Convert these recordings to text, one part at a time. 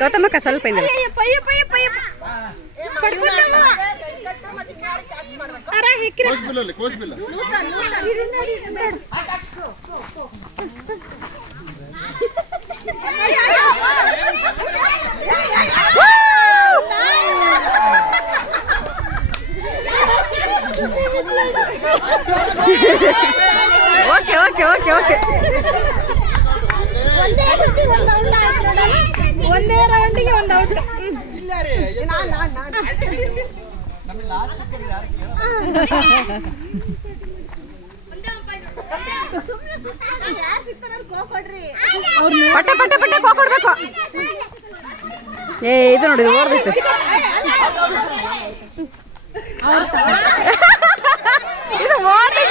ಗೌತಮಕ್ಕ ಸ್ವಲ್ಪ ಇದೆ okay okay okay okay ಒಂದೇ ರೌಂಡಿಗೆ ಒಂದು ಔಟ್. ಪಟ್ಟ ಪಟ್ಟ ಪಟ್ಟ ಕೊಡ್ಬೇಕು. ಏ ಇದು ನೋಡಿ ಓಡ್ಬೇಕು. ಇದು ಓಡಿ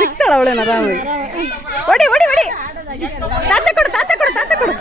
ಸಿಕ್ತಾಳ ಅವಳೇನ ರಾಮ. ಓಡಿ ಓಡಿ ಓಡಿ. ತಾತ ಕೊಡು ತಾತ ಕೊಡು ತಾತ ಕೊಡು.